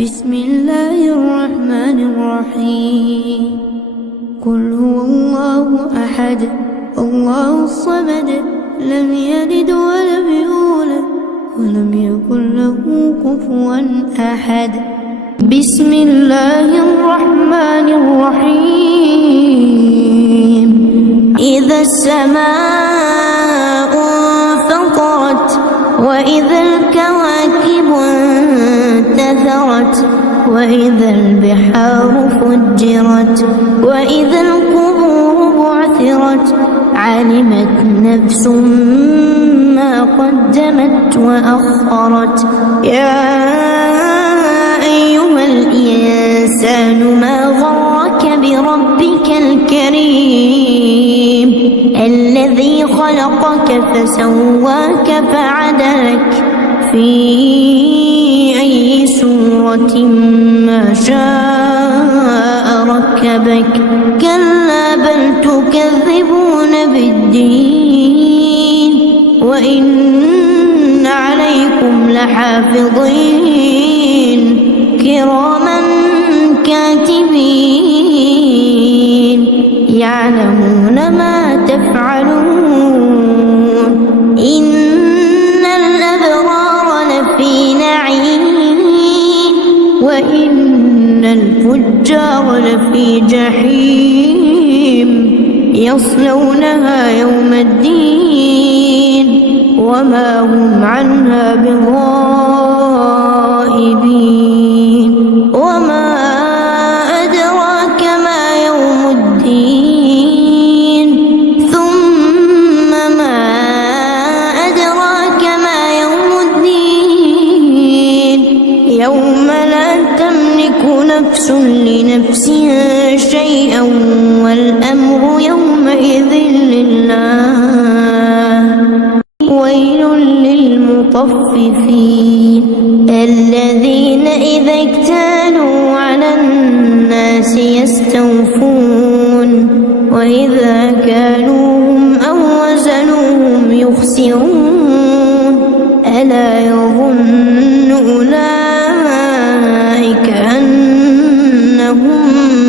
بسم الله الرحمن الرحيم. قل هو الله أحد الله الصمد لم يلد ولم يولد ولم يكن له كفوا أحد. بسم الله الرحمن الرحيم. إذا السماء انفطرت وإذا الكواكب انتثرت وإذا البحار فجرت وإذا القبور بعثرت علمت نفس ما قدمت وأخرت. يا أيها الإنسان ما غرك بربك الكريم الذي خلقك فسواك فعدلك في أي سورة ما شاء ركبك. كلا بل تكذبون بالدين وإن عليكم لحافظين كراما كاتبين يعلمون ما تفعلون. إن الأبرار لفي نعيم وإن الفجار لفي جحيم يصلونها يوم الدين وما هم عنها بغائبين. وما أدراك ما يوم الدين ثم ما أدراك ما يوم الدين يوم لا تملك نفس لنفس شيئا والأمر يومئذ لله. ويل للمطففين الذين إذا اكتالوا على الناس يستوفون وإذا كالوهم أو وزنوهم يخسرون. ألا يظن أولئك أنهم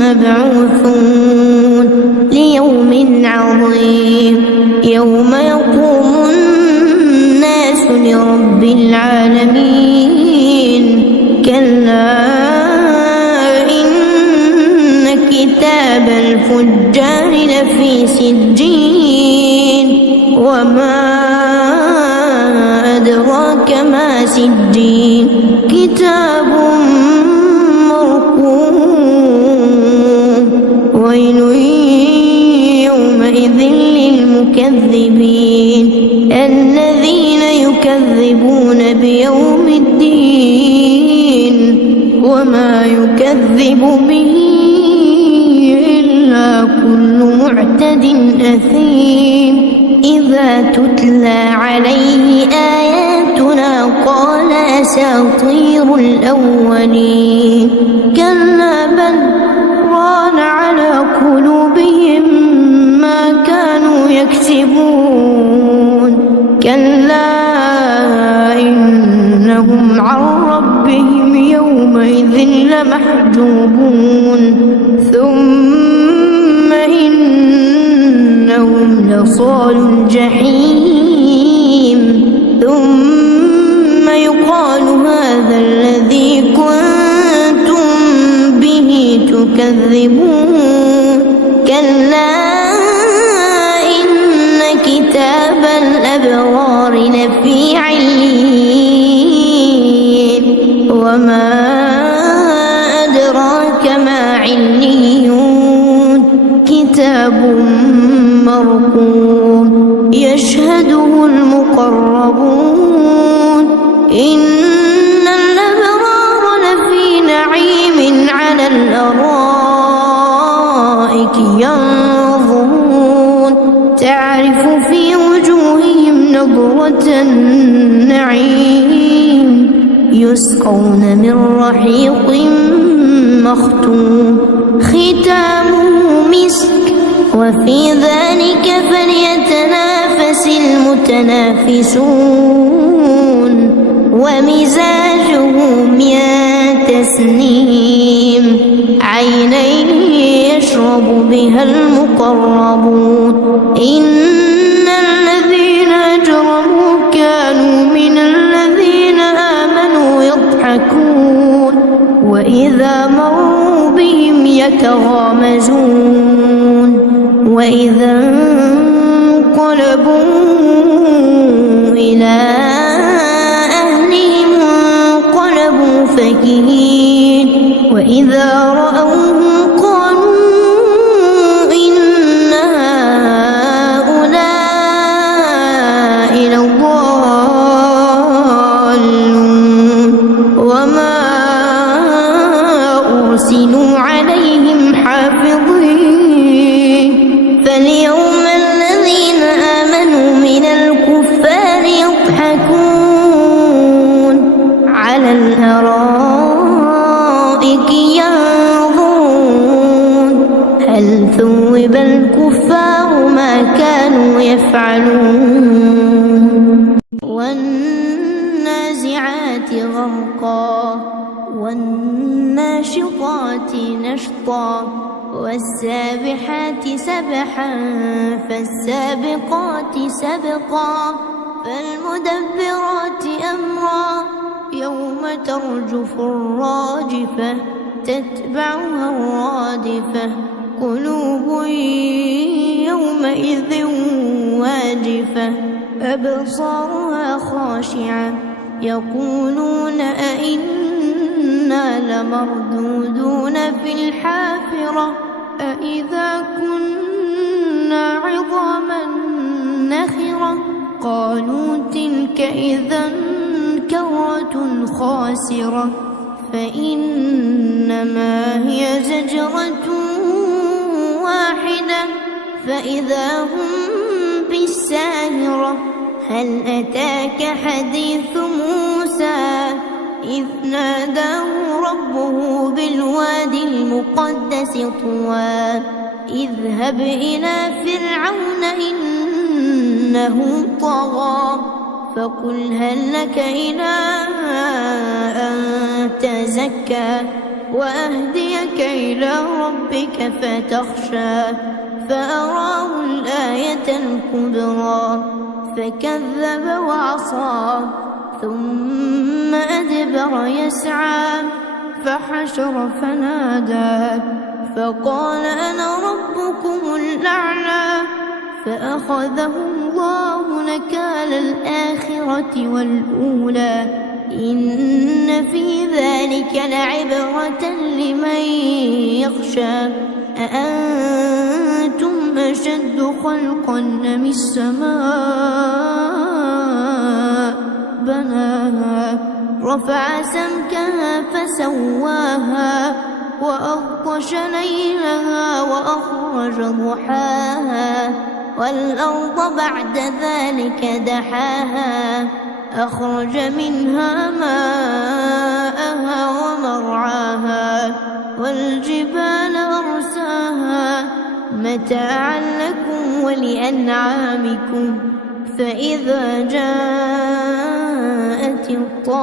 مبعوثون ليوم عظيم يوم يقوم الناس لرب العالمين. كلا إن كتاب الفجار لفي سجين وما أدراك ما سجين كتاب مرقوم. ويل يومئذ للمكذبين الذين يكذبون بيوم الدين وما يكذب به إلا كل معتد أثيم. إذا تتلى عليه آياتنا قال أساطير الأولين. كلا بل ران على قلوبهم ما كانوا يكسبون. كلا إنهم عن ربهم يومئذ لمحجوبون. ثم إنهم لصالوا الجحيم ثم يقال هذا الذي كنتم به تكذبون. كلا إن كتاب الأبرار لفي عليين وما أدراك ما عليون كتاب مرقوم يشهده المقربون. إن الأبرار لفي نعيم على الأرائك ينظرون تعرف في وجوههم نضرة النعيم يسقون من رحيق مختوم ختامه مسك وفي ذلك فليتنافس المتنافسون. ومزاجه من تسنيم عينا يشرب بها المقربون إن الذين أجرموا كانوا من الذين آمنوا يضحكون وإذا مروا بهم يتغامزون وإذا انقلبوا إلى أهلهم انقلبوا فكهين وإذا رأوهم قالوا إن هؤلاء لضالون وما أرسلوا عليهم حافظين فاليوم الذين آمنوا من الكفار يضحكون على الأرائك ينظرون هل ثوب الكفار ما كانوا يفعلون والنازعات غرقا والناشطات نشطا والسابحات سبحا فالسابقات سبقا فالمدبرات أمرا يوم ترجف الراجفة تتبعها الرادفة قلوب يومئذ واجفة أبصارها خاشعة يقولون أئنا لمردودون في الحافرة أئذا كنا عظاما نخرة قالوا تلك إذا كرة خاسرة فإنما هي زجرة واحدة فإذا هم بالساهرة هل أتاك حديث موسى إذ ناداه ربه بالوادي المقدس طوى اذهب إلى فرعون إنه طغى فقل هل لك إلى أن تزكى وأهديك إلى ربك فتخشى فأراه الآية الكبرى فكذب وعصى ثم أدبر يسعى فحشر فنادى فقال أنا ربكم الأعلى فأخذه الله نكال الآخرة والأولى إن في ذلك لعبرة لمن يخشى أأنتم أشد خلقا أم السماء بناها رفع سمكها فسواها وأغطش ليلها وأخرج ضحاها والأرض بعد ذلك دحاها أخرج منها ماءها ومرعاها والجبال أرساها متاعا لكم ولأنعامكم فإذا جاءت الطامة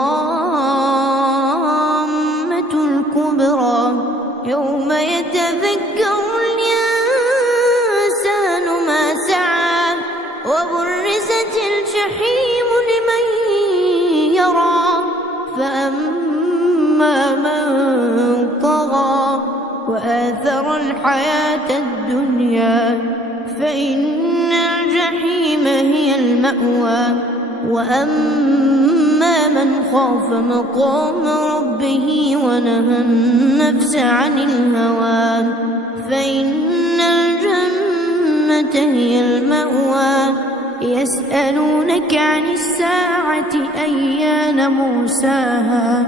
الكبرى يوم يتذكر الإنسان ما سعى وبرزت الجحيم لمن يرى فأما من طغى وآثر الحياة الدنيا فإن الجحيم هي المأوى وأما من خاف مقام ربه ونهى النفس عن الهوى فإن الجنة هي المأوى يسألونك عن الساعة أيان مرساها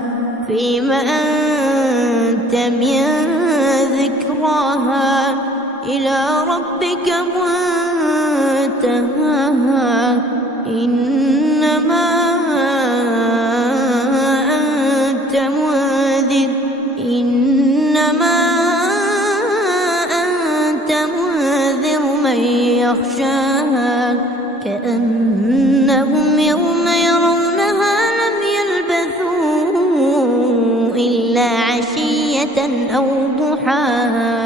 فيما أنت من ذكراها إلى ربك منتهاها إنما أنت منذر من يخشاها كأنهم يوم يرونها لم يلبثوا إلا إلا عشية أو ضحاها